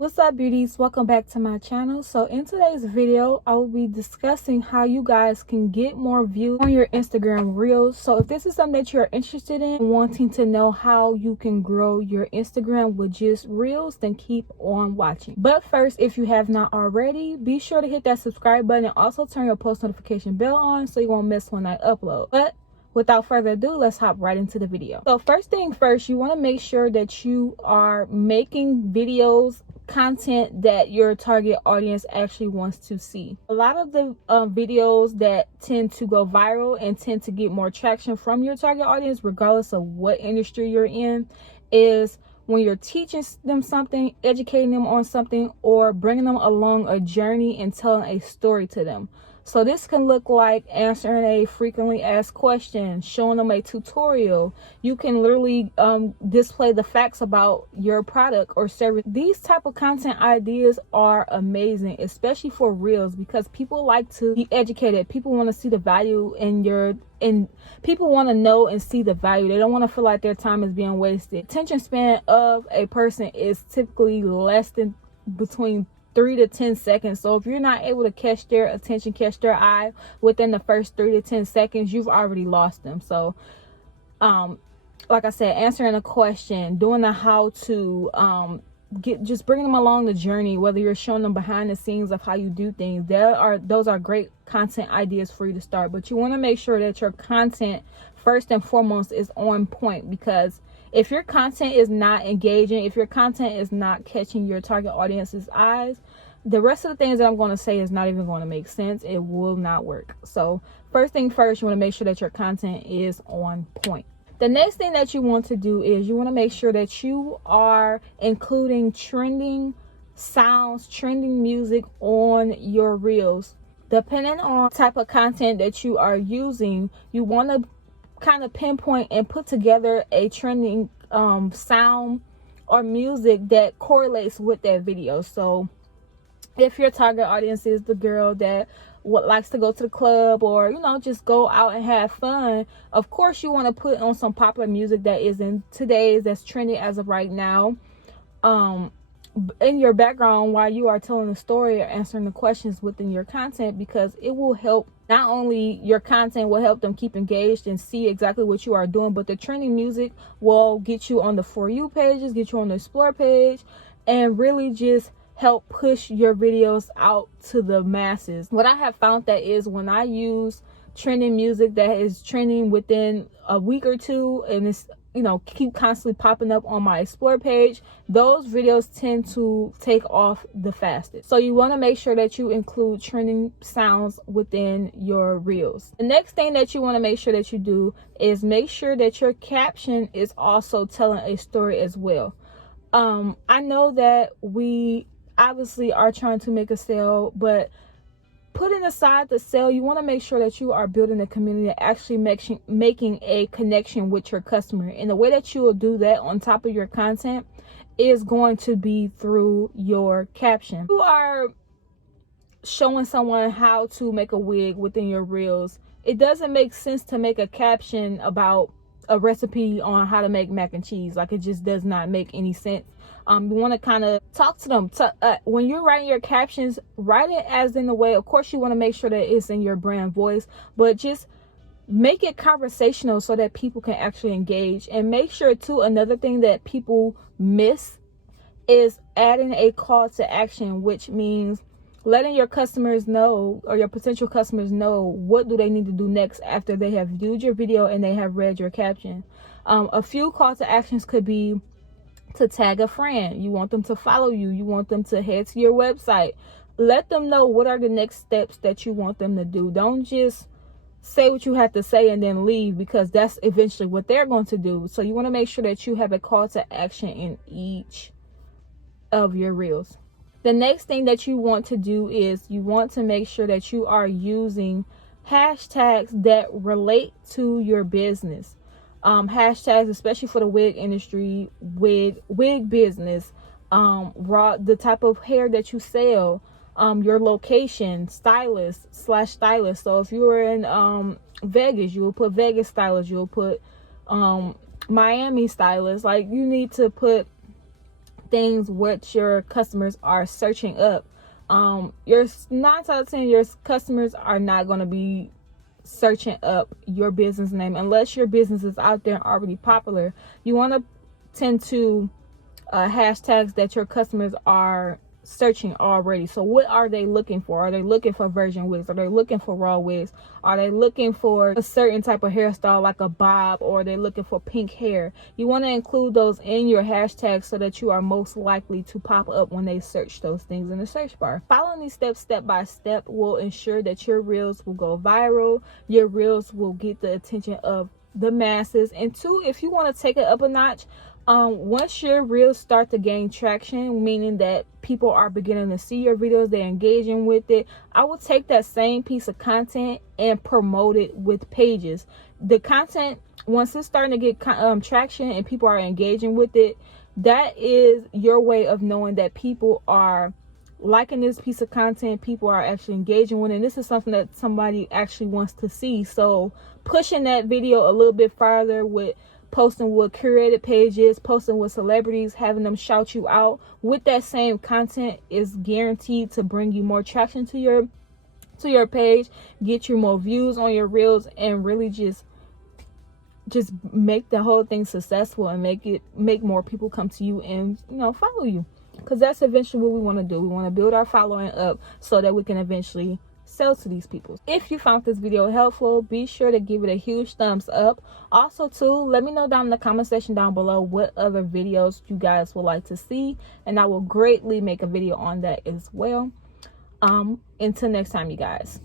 What's up, beauties? Welcome back to my channel. So in today's video, I will be discussing how you guys can get more views on your Instagram reels. So if this is something that you're interested in, wanting to know how you can grow your Instagram with just reels, then keep on watching. But first, if you have not already, be sure to hit that subscribe button and also turn your post notification bell on so you won't miss when I upload. But without further ado, let's hop right into the video. So first thing first, you want to make sure that you are making videos, content that your target audience actually wants to see. A lot of the videos that tend to go viral and tend to get more traction from your target audience, regardless of what industry you're in, is when you're teaching them something, educating them on something, or bringing them along a journey and telling a story to them. So this can look like answering a frequently asked question, showing them a tutorial. You can literally display the facts about your product or service. These type of content ideas are amazing, especially for reels, because people like to be educated. People want to see the value in people want to know and see the value. They don't want to feel like their time is being wasted. Attention span of a person is typically less than between 3 to 10 seconds. So if you're not able to catch their attention, catch their eye within the first 3 to 10 seconds, you've already lost them. So like I said, answering a question, doing the how to, just bringing them along the journey, whether you're showing them behind the scenes of how you do things, those are great content ideas for you to start. But you want to make sure that your content first and foremost is on point, because if your content is not engaging, if your content is not catching your target audience's eyes, the rest of the things that I'm going to say is not even going to make sense. It will not work. So first thing first, you want to make sure that your content is on point. The next thing that you want to do is you want to make sure that you are including trending sounds, trending music on your reels. Depending on the type of content that you are using, you want to kind of pinpoint and put together a trending sound or music that correlates with that video. So if your target audience is the girl that likes to go to the club, or just go out and have fun, of course you want to put on some popular music that is that's trending as of right now in your background while you are telling the story or answering the questions within your content, because it will help. Not only your content will help them keep engaged and see exactly what you are doing, but the trending music will get you on the For You pages, get you on the Explore page, and really just help push your videos out to the masses. What I have found that is when I use trending music that is trending within a week or two, and it's keep constantly popping up on my Explore page, those videos tend to take off the fastest. So you want to make sure that you include trending sounds within your reels. The next thing that you want to make sure that you do is make sure that your caption is also telling a story as well. I know that we obviously are trying to make a sale, but putting aside the sale, you want to make sure that you are building a community, actually making a connection with your customer. And the way that you will do that on top of your content is going to be through your caption. You are showing someone how to make a wig within your reels. It doesn't make sense to make a caption about a recipe on how to make mac and cheese. Like, it just does not make any sense. You want to kind of talk to them. When you're writing your captions, write it as in the way, of course you want to make sure that it's in your brand voice, but just make it conversational so that people can actually engage. And make sure too, another thing that people miss is adding a call to action, which means letting your customers know, or your potential customers know, what do they need to do next after they have viewed your video and they have read your caption. A few call to actions could be to tag a friend. You want them to follow you. You want them to head to your website. Let them know what are the next steps that you want them to do. Don't just say what you have to say and then leave, because that's eventually what they're going to do. So you want to make sure that you have a call to action in each of your reels. The next thing that you want to do is you want to make sure that you are using hashtags that relate to your business. Hashtags, especially for the wig industry, wig business, the type of hair that you sell, your location, stylist/stylist. So if you were in Vegas, you will put Vegas stylist. You'll put Miami stylist. Like, you need to put things what your customers are searching up. Your 9 out of 10 your customers are not going to be searching up your business name unless your business is out there already popular. You want to tend to hashtags that your customers are searching already. So what are they looking for? Are they looking for virgin wigs? Are they looking for raw wigs? Are they looking for a certain type of hairstyle like a bob, or are they looking for pink hair? You want to include those in your hashtags so that you are most likely to pop up when they search those things in the search bar. Following these steps step by step will ensure that your reels will go viral. Your reels will get the attention of the masses. And 2, if you want to take it up a notch, once your reels start to gain traction, meaning that people are beginning to see your videos, they're engaging with it, I will take that same piece of content and promote it with pages. The content, once it's starting to get traction and people are engaging with it, that is your way of knowing that people are liking this piece of content, people are actually engaging with it, and this is something that somebody actually wants to see. So pushing that video a little bit farther with posting with curated pages, posting with celebrities, having them shout you out with that same content is guaranteed to bring you more traction to your page, get you more views on your reels, and really just make the whole thing successful and make more people come to you and, you know, follow you, because that's eventually what we want to do. We want to build our following up so that we can eventually sell to these people. If you found this video helpful, be sure to give it a huge thumbs up. Also too, let me know down in the comment section down below what other videos you guys would like to see, and I will greatly make a video on that as well. Until next time, you guys.